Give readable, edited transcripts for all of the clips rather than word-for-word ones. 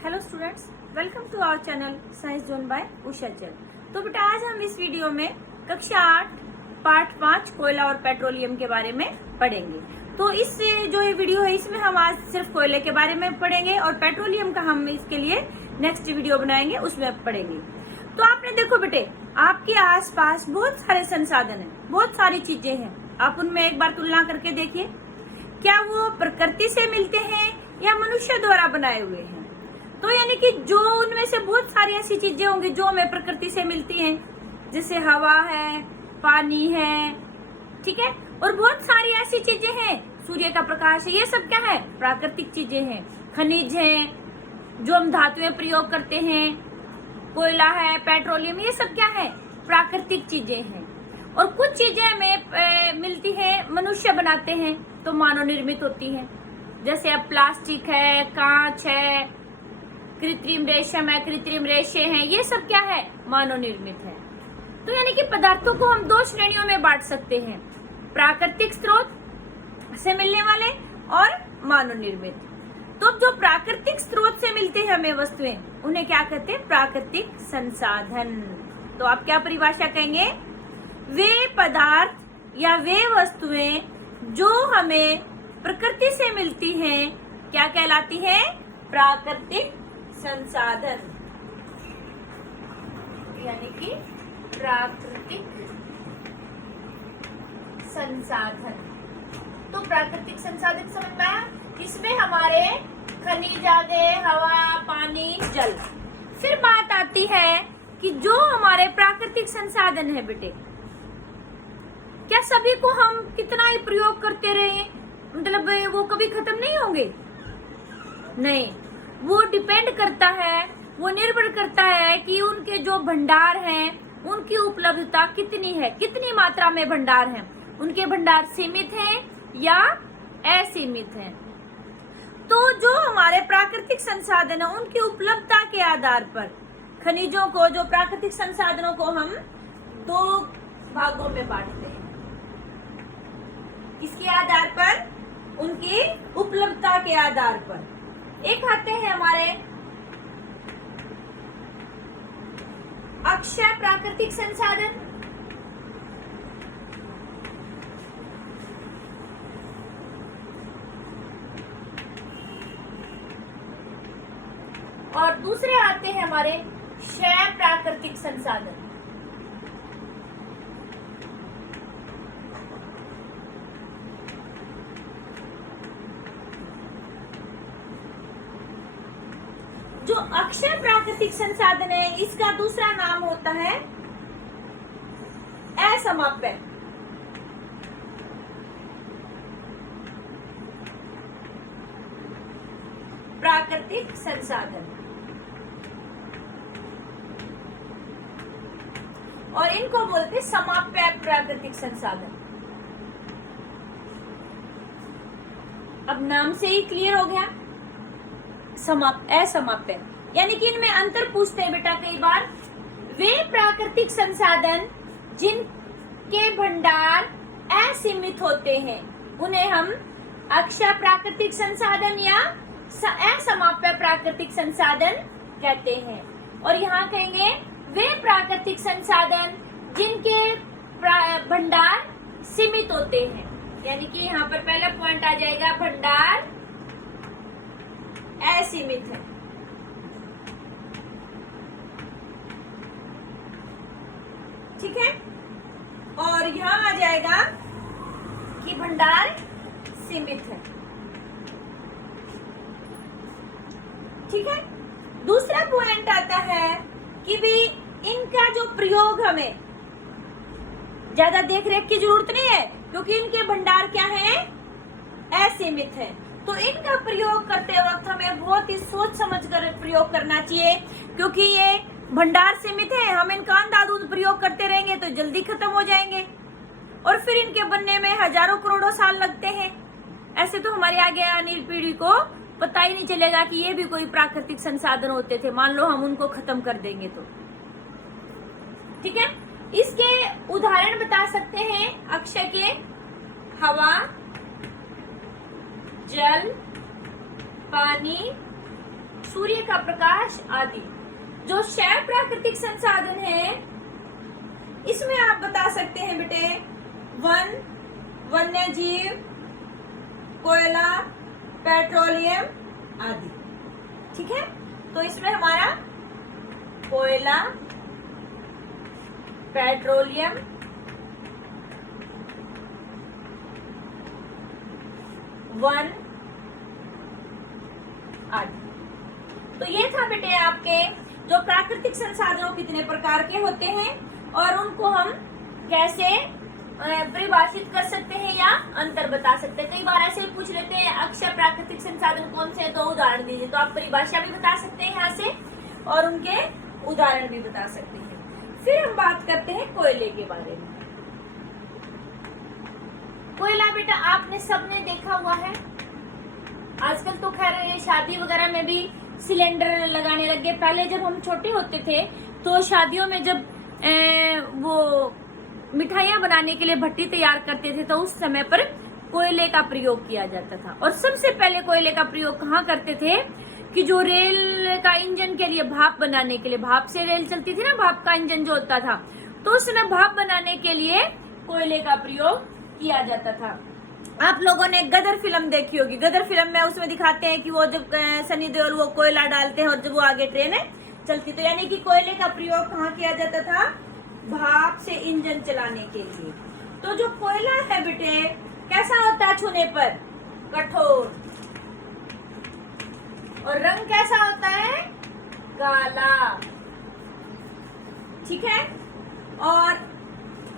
Hello students, welcome to our channel science zone by Usha चल। तो बेटा आज हम इस वीडियो में कक्षा 8 पार्ट 5 कोयला और पेट्रोलियम के बारे में पढ़ेंगे। तो इस जो ये वीडियो है इसमें हम आज सिर्फ कोयले के बारे में पढ़ेंगे और पेट्रोलियम का हम इसके लिए नेक्स्ट वीडियो बनाएंगे, उसमें पढ़ेंगे। तो आपने देखो बेटे, आपके आसपास बहुत सारे संसाधन है, बहुत सारी चीजें हैं। आप उनमें एक बार तुलना करके देखिए, क्या वो प्रकृति से मिलते हैं या मनुष्य द्वारा बनाए हुए हैं। तो यानी कि जो उनमें से बहुत सारी ऐसी चीजें होंगी जो हमें प्रकृति से मिलती हैं, जैसे हवा है, पानी है, ठीक है, और बहुत सारी ऐसी चीजें हैं, सूर्य का प्रकाश है, ये सब क्या है, प्राकृतिक चीजें हैं। खनिज हैं जो हम धातुएं प्रयोग करते हैं, कोयला है, पेट्रोलियम, ये सब क्या है, प्राकृतिक चीजें हैं। और कुछ चीजें हमें मिलती है, मनुष्य बनाते हैं तो मानव निर्मित होती है, जैसे अब प्लास्टिक है, कांच है, कृत्रिम रेशम है, कृत्रिम रेशे हैं, ये सब क्या है, मानव निर्मित है। तो यानी कि पदार्थों को हम दो श्रेणियों में बांट सकते हैं, प्राकृतिक स्रोत से मिलने वाले और मानव निर्मित। तो जो प्राकृतिक स्रोत से मिलते हैं हमें वस्तुएं, उन्हें क्या कहते हैं, प्राकृतिक संसाधन। तो आप क्या परिभाषा कहेंगे, वे पदार्थ या वे वस्तुएं जो हमें प्रकृति से मिलती हैं, क्या कहलाती हैं, प्राकृतिक संसाधन, यानी कि प्राकृतिक संसाधन। तो प्राकृतिक संसाधन समझ में आया, इसमें हमारे खनिज आ गए, हवा, पानी, जल। फिर बात आती है कि जो हमारे प्राकृतिक संसाधन है बेटे, क्या सभी को हम कितना ही प्रयोग करते रहे, मतलब वो कभी खत्म नहीं होंगे? नहीं, वो डिपेंड करता है, वो निर्भर करता है कि उनके जो भंडार हैं, उनकी उपलब्धता कितनी है, कितनी मात्रा में भंडार हैं, उनके भंडार सीमित हैं या असीमित हैं। तो जो हमारे प्राकृतिक संसाधन है, उनकी उपलब्धता के आधार पर खनिजों को, जो प्राकृतिक संसाधनों को हम दो भागों में बांटते हैं। इसके आधार पर, उनकी उपलब्धता के आधार पर। एक आते हैं हमारे अक्षय प्राकृतिक संसाधन, और दूसरे आते हैं हमारे क्षय प्राकृतिक संसाधन। जो अक्षय प्राकृतिक संसाधन है, इसका दूसरा नाम होता है असमाप्य प्राकृतिक संसाधन, और इनको बोलते समाप्य प्राकृतिक संसाधन। अब नाम से ही क्लियर हो गया, असमाप्य, यानी कि इनमें अंतर पूछते हैं बेटा कई बार। वे प्राकृतिक संसाधन जिनके भंडार असीमित होते हैं, उन्हें हम अक्षय प्राकृतिक संसाधन या असमाप्य प्राकृतिक संसाधन कहते हैं। और यहाँ कहेंगे वे प्राकृतिक संसाधन जिनके भंडार सीमित होते हैं, यानी कि यहाँ पर पहला पॉइंट आ जाएगा, भंडार असीमित है। ठीक है, और यहां आ जाएगा कि भंडार सीमित है। ठीक है, दूसरा पॉइंट आता है कि भी इनका जो प्रयोग हमें ज्यादा देख रेख की जरूरत नहीं है, क्योंकि इनके भंडार क्या है, असीमित है। तो इनका प्रयोग करते वक्त हमें बहुत ही सोच समझ कर प्रयोग करना चाहिए, क्योंकि ये भंडार सीमित है। हम इनका अंधाधुंध प्रयोग करते रहेंगे तो जल्दी खत्म हो जाएंगे, और फिर इनके बनने में हजारों करोड़ों साल लगते हैं। ऐसे तो हमारे आगे आने वाली पीढ़ी को पता ही नहीं चलेगा कि ये भी कोई प्राकृतिक संसाधन होते थे, मान लो हम उनको खत्म कर देंगे तो। ठीक है, इसके उदाहरण बता सकते हैं अक्षय के, हवा, जल, पानी, सूर्य का प्रकाश आदि। जो क्षय प्राकृतिक संसाधन है, इसमें आप बता सकते हैं बेटे वन, वन्य जीव, कोयला, पेट्रोलियम आदि। ठीक है, तो इसमें हमारा कोयला, पेट्रोलियम, वन आदि। तो ये था बेटे आपके जो प्राकृतिक संसाधनों कितने प्रकार के होते हैं और उनको हम कैसे परिभाषित कर सकते हैं या अंतर बता सकते हैं। कई बार ऐसे पूछ लेते हैं अक्षय प्राकृतिक संसाधन कौन से हैं, तो उदाहरण दीजिए। तो आप परिभाषा भी बता सकते हैं यहाँ से और उनके उदाहरण भी बता सकते हैं। फिर हम बात करते हैं कोयले के बारे में। कोयला बेटा आपने सबने देखा हुआ है, आजकल तो खैर शादी वगैरह में भी सिलेंडर लगाने लगे। पहले जब हम छोटे होते थे तो शादियों में जब वो मिठाइयां बनाने के लिए भट्टी तैयार करते थे तो उस समय पर कोयले का प्रयोग किया जाता था। और सबसे पहले कोयले का प्रयोग कहाँ करते थे कि जो रेल का इंजन के लिए भाप बनाने के लिए, भाप से रेल चलती थी ना, भाप का इंजन जो होता था, तो उस समय भाप बनाने के लिए कोयले का प्रयोग किया जाता था। आप लोगों ने गदर फिल्म देखी होगी। गदर फिल्म में उसमें दिखाते हैं कि वो जब सनी देओल वो कोयला डालते हैं और जब वो आगे ट्रेन चलती, तो यानी कि कोयले का प्रयोग कहाँ किया जाता था, भाप से इंजन चलाने के लिए। तो जो कोयला है बेटे कैसा होता है छूने पर, कठोर, और रंग कैसा होता है, काला। ठीक है, और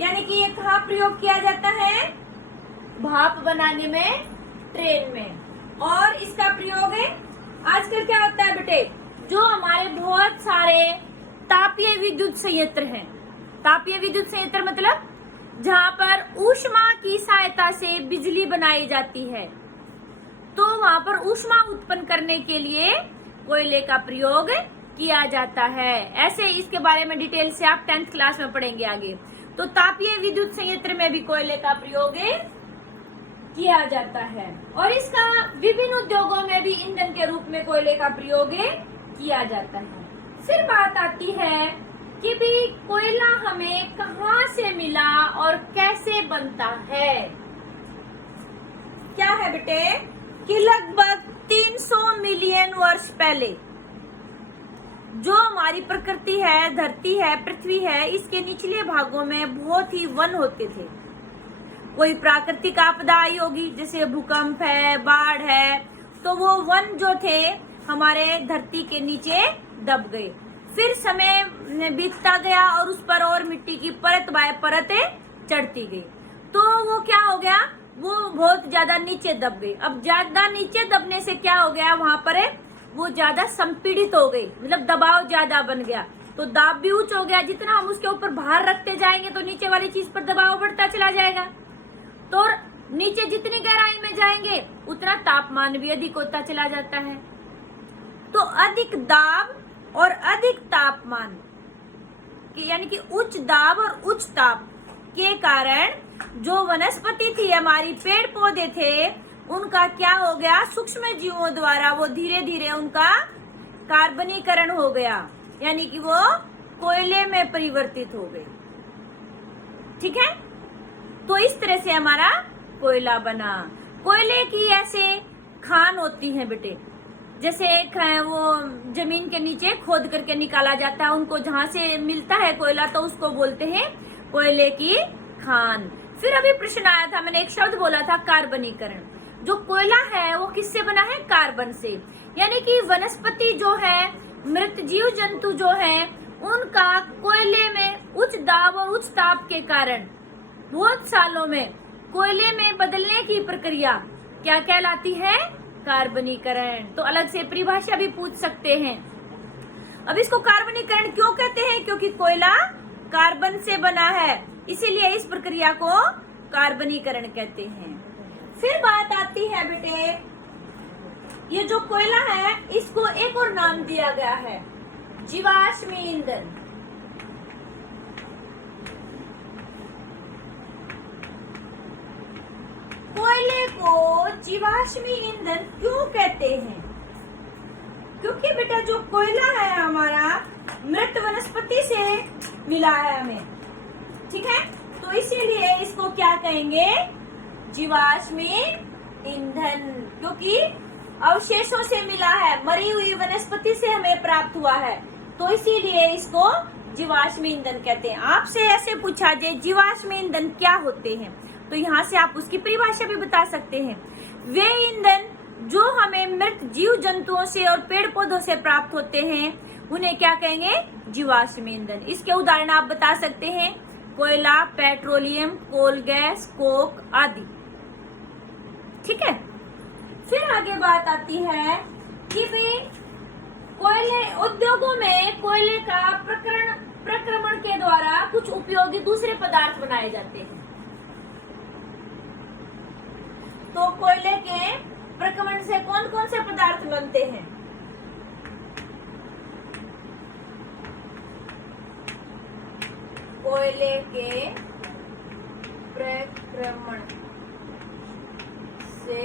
यानी कि ये कहाँ प्रयोग किया जाता है, भाप बनाने में, ट्रेन में। और इसका प्रयोग है आजकल क्या होता है बेटे, जो हमारे बहुत सारे तापीय विद्युत संयंत्र हैं। तापीय विद्युत संयंत्र मतलब जहाँ पर ऊष्मा की सहायता से बिजली बनाई जाती है, तो वहां पर ऊष्मा उत्पन्न करने के लिए कोयले का प्रयोग किया जाता है। ऐसे इसके बारे में डिटेल से आप 10th क्लास में पढ़ेंगे आगे। तो तापीय विद्युत संयंत्र में भी कोयले का प्रयोग किया जाता है और इसका विभिन्न उद्योगों में भी ईंधन के रूप में कोयले का प्रयोग किया जाता है। फिर बात आती है कि भी कोयला हमें कहाँ से मिला और कैसे बनता है। क्या है बेटे कि लगभग 300 मिलियन वर्ष पहले जो हमारी प्रकृति है, धरती है, पृथ्वी है, इसके निचले भागों में बहुत ही वन होते थे। कोई प्राकृतिक आपदा आई होगी, जैसे भूकंप है, बाढ़ है, तो वो वन जो थे हमारे धरती के नीचे दब गए। फिर समय बीतता गया और उस पर और मिट्टी की परत बाय परत चढ़ती गई, तो वो क्या हो गया, वो बहुत ज्यादा नीचे दब गई। अब ज्यादा नीचे दबने से क्या हो गया, वहां पर वो ज्यादा संपीड़ित हो गई, मतलब दबाव ज्यादा बन गया, तो दाब भी उच्च हो गया। जितना हम उसके ऊपर भार रखते जाएंगे तो नीचे वाली चीज पर दबाव बढ़ता चला जाएगा। तो नीचे जितनी गहराई में जाएंगे उतना तापमान भी अधिक होता चला जाता है। तो अधिक दाब और अधिक तापमान यानी कि उच्च दाब और उच्च ताप के कारण जो वनस्पति थी, हमारी पेड़ पौधे थे, उनका क्या हो गया, सूक्ष्म जीवों द्वारा वो धीरे धीरे उनका कार्बनीकरण हो गया, यानी कि वो कोयले में परिवर्तित हो गए। ठीक है, तो इस तरह से हमारा कोयला बना। कोयले की ऐसे खान होती हैं बेटे, जैसे वो जमीन के नीचे खोद करके निकाला जाता है, उनको जहां से मिलता है कोयला तो उसको बोलते हैं कोयले की खान। फिर अभी प्रश्न आया था, मैंने एक शब्द बोला था कार्बनीकरण। जो कोयला है वो किससे बना है, कार्बन से, यानी कि वनस्पति जो है, मृत जीव जंतु जो है, उनका कोयले में उच्च दाब और उच्च ताप के कारण बहुत सालों में कोयले में बदलने की प्रक्रिया क्या कहलाती है, कार्बनीकरण। तो अलग से परिभाषा भी पूछ सकते हैं। अब इसको कार्बनीकरण क्यों कहते हैं, क्योंकि कोयला कार्बन से बना है, इसीलिए इस प्रक्रिया को कार्बनीकरण कहते हैं। फिर बात आती है बेटे, ये जो कोयला है इसको एक और नाम दिया गया है, जीवाश्म ईंधन। कोयले को जीवाश्म ईंधन क्यों कहते हैं, क्योंकि बेटा जो कोयला है हमारा मृत वनस्पति से मिला है हमें, ठीक है। तो इसीलिए इसको क्या कहेंगे, जीवाश्म ईंधन, क्योंकि अवशेषों से मिला है, मरी हुई वनस्पति से हमें प्राप्त हुआ है, तो इसीलिए इसको जीवाश्म ईंधन कहते हैं। आपसे ऐसे पूछा जाए जीवाश्म ईंधन क्या होते हैं, तो यहाँ से आप उसकी परिभाषा भी बता सकते हैं। वे ईंधन जो हमें मृत जीव जंतुओं से और पेड़ पौधों से प्राप्त होते हैं उन्हें क्या कहेंगे, जीवाश्म ईंधन। इसके उदाहरण आप बता सकते हैं, कोयला, पेट्रोलियम, कोल गैस, कोक आदि, ठीक है। फिर आगे बात आती है कि भाई कोयले उद्योगों में कोयले का प्रक्रमण के द्वारा कुछ उपयोगी दूसरे पदार्थ बनाए जाते हैं। तो कोयले के प्रक्रमण से कौन कौन से पदार्थ बनते हैं, कोयले के प्रक्रमण से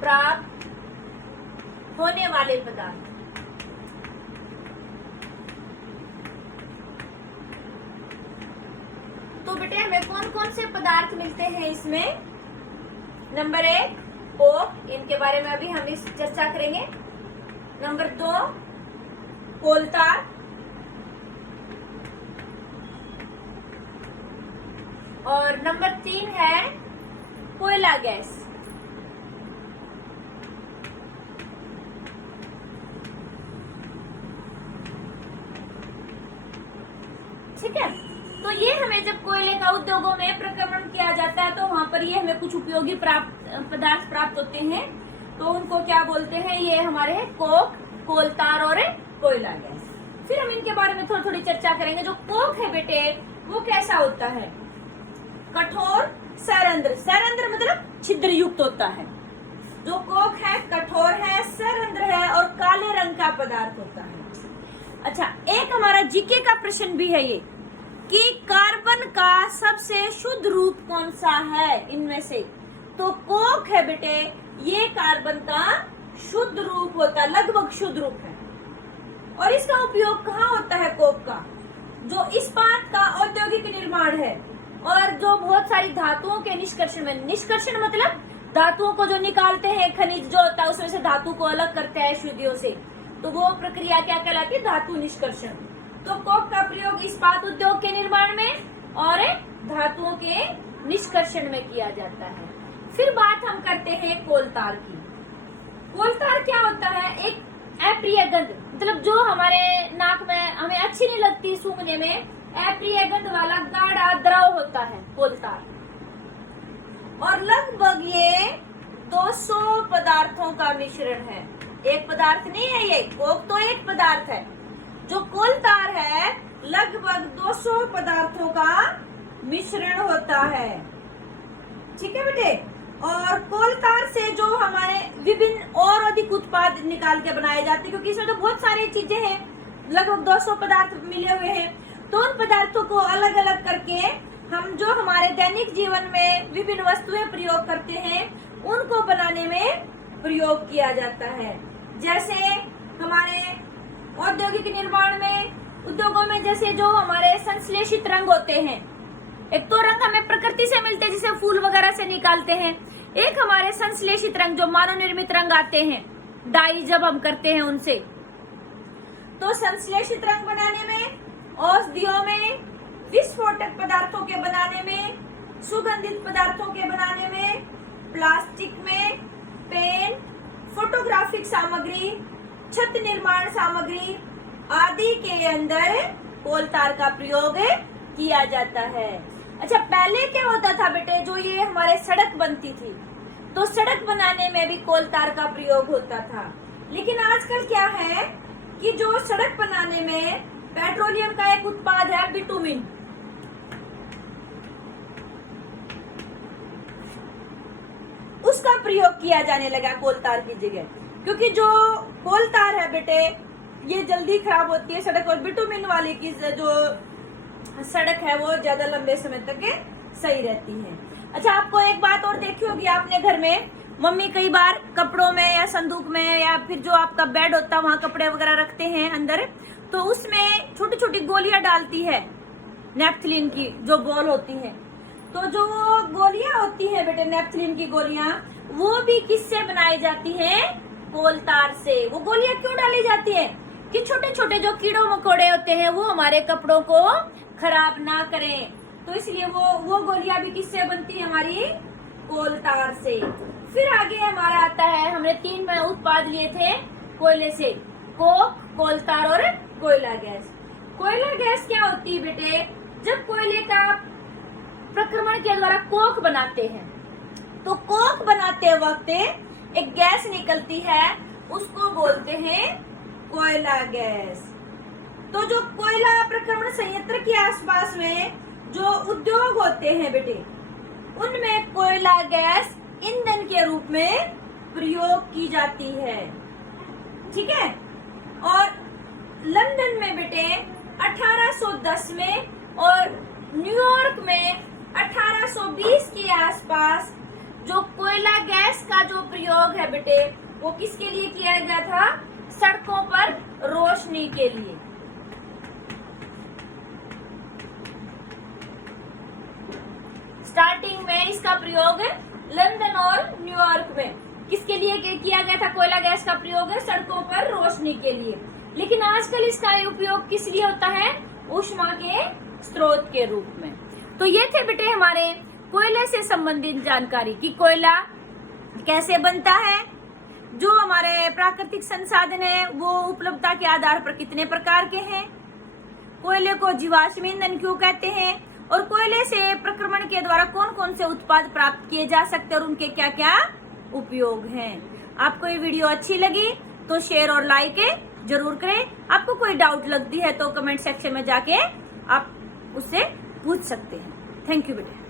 प्राप्त होने वाले पदार्थ, तो बेटे हमें कौन कौन से पदार्थ मिलते हैं इसमें। नंबर 1 कोक, इनके बारे में अभी हम इस चर्चा करेंगे। नंबर 2 कोलतार, और नंबर 3 है कोयला गैस। ठीक है, तो ये हमें जब कोयले का उद्योगों में प्रक्रमण किया जाता है तो वहां पर ये हमें कुछ उपयोगी पदार्थ प्राप्त होते हैं, तो उनको क्या बोलते हैं, ये हमारे कोक, कोलतार और कोयला गैस। फिर हम इनके बारे में थोड़ी थोड़ी चर्चा करेंगे। जो कोक है बेटे वो कैसा होता है, कठोर सरंध्र, सरंध्र मतलब छिद्र युक्त होता है। जो कोक है कठोर है, सरंध्र है और काले रंग का पदार्थ होता है। अच्छा, एक हमारा जीके का प्रश्न भी है ये कि कार्बन का सबसे शुद्ध रूप कौन सा है इनमें से, तो कोक है बेटे, ये कार्बन का शुद्ध रूप होता है, लगभग शुद्ध रूप है। और इसका उपयोग कहाँ होता है कोक का, जो इस्पात का औद्योगिक निर्माण है और जो बहुत सारी धातुओं के निष्कर्षण में, निष्कर्षण मतलब धातुओं को जो निकालते हैं, खनिज जो होता है उसमें से धातु को अलग करते हैं अशुद्धियों से, तो वो प्रक्रिया क्या कहलाती है, धातु निष्कर्षण। तो कोक का प्रयोग इस्पात उद्योग के निर्माण में और धातुओं के निष्कर्षण में किया जाता है। फिर बात हम करते हैं कोलतार की। कोलतार क्या होता है, एक अप्रिय गंध, मतलब जो हमारे नाक में हमें अच्छी नहीं लगती सूंघने में, अप्रिय गंध वाला गाढ़ा द्रव होता है कोलतार। और लगभग ये 200 पदार्थों का मिश्रण है, एक पदार्थ नहीं है ये, कोक तो एक पदार्थ है। जो कोलतार है लगभग 200 पदार्थों का मिश्रण होता है, ठीक है बेटे। और कोलतार से जो हमारे विभिन्न और अधिक उत्पाद निकाल के बनाए जाते हैं, क्योंकि इसमें तो बहुत सारी चीजें हैं, लगभग 200 पदार्थ मिले हुए हैं, तो उन पदार्थों को अलग अलग करके हम जो हमारे दैनिक जीवन में विभिन्न वस्तुएं प्रयोग करते हैं उनको बनाने में प्रयोग किया जाता है। जैसे हमारे औद्योगिक निर्माण में, उद्योगों में, जैसे जो हमारे संश्लेषित रंग होते हैं, एक तो रंग हमें प्रकृति से मिलते हैं जिसे फूल वगैरह से निकालते हैं, एक हमारे संश्लेषित रंग जो मानव निर्मित रंग आते हैं, डाई जब हम करते हैं उनसे। तो संश्लेषित रंग बनाने में, औषधियों में, विस्फोटक पदार्थों के बनाने में, सुगंधित पदार्थों के बनाने में, प्लास्टिक में, पेन, फोटोग्राफिक सामग्री, छत निर्माण सामग्री आदि के अंदर कोलतार का प्रयोग किया जाता है। अच्छा, पहले क्या होता था बेटे, जो ये हमारे सड़क बनती थी तो सड़क बनाने में भी कोलतार का प्रयोग होता था। लेकिन आजकल क्या है कि जो सड़क बनाने में पेट्रोलियम का एक उत्पाद है बिटुमिन, उसका प्रयोग किया जाने लगा कोलतार की जगह, क्योंकि जो कोलतार है बेटे ये जल्दी खराब होती है सड़क, और बिटुमिन वाली की जो सड़क है वो ज्यादा लंबे समय तक सही रहती है। अच्छा, आपको एक बात और देखी होगी आपने घर में, मम्मी कई बार कपड़ों में या संदूक में या फिर जो आपका बेड होता है वहां कपड़े वगैरह रखते हैं अंदर, तो उसमें छोटी छोटी गोलियां डालती है नेपथलीन की, जो बॉल होती है। तो जो गोलियां होती है बेटे नेपथलीन की गोलियां, वो भी किससे बनाई जाती है? कोल तार से। वो गोलियां क्यों डाली जाती है? कि छोटे छोटे जो कीड़ों मकोड़े होते हैं वो हमारे कपड़ों को खराब ना करें, तो इसलिए वो गोलियां भी किससे बनती है? हमारी कोल तार से। फिर आगे हमारा आता है, हमने 3 उत्पाद लिए थे कोयले से, कोक, कोल तार और कोयला गैस। कोयला गैस क्या होती है बेटे? जब कोयले का प्रक्रमण के द्वारा कोक बनाते हैं, तो कोक बनाते वक्त एक गैस निकलती है, उसको बोलते हैं कोयला गैस। तो जो कोयला प्रक्रमण संयंत्र के आसपास में जो उद्योग होते हैं बेटे, उनमें कोयला गैस ईंधन के रूप में प्रयोग की जाती है, ठीक है। और लंदन में बेटे 1810 में और न्यूयॉर्क में 1820 के आसपास जो कोयला गैस का जो प्रयोग है बेटे, वो किसके लिए किया गया था? सड़कों पर रोशनी के लिए। स्टार्टिंग में इसका प्रयोग लंदन और न्यूयॉर्क में किसके लिए किया गया था? कोयला गैस का प्रयोग है सड़कों पर रोशनी के लिए। लेकिन आजकल इसका उपयोग किस लिए होता है? ऊष्मा के स्रोत के रूप में। तो ये थे बेटे हमारे कोयले से संबंधित जानकारी कि कोयला कैसे बनता है, जो हमारे प्राकृतिक संसाधन है वो उपलब्धता के आधार पर कितने प्रकार के हैं, कोयले को जीवाश्म ईंधन क्यों कहते हैं, और कोयले से प्रक्रमण के द्वारा कौन कौन से उत्पाद प्राप्त किए जा सकते हैं और उनके क्या क्या उपयोग हैं। आपको ये वीडियो अच्छी लगी तो शेयर और लाइक जरूर करें। आपको कोई डाउट लगती है तो कमेंट सेक्शन में जाके आप उससे पूछ सकते हैं। थैंक यू बेटे।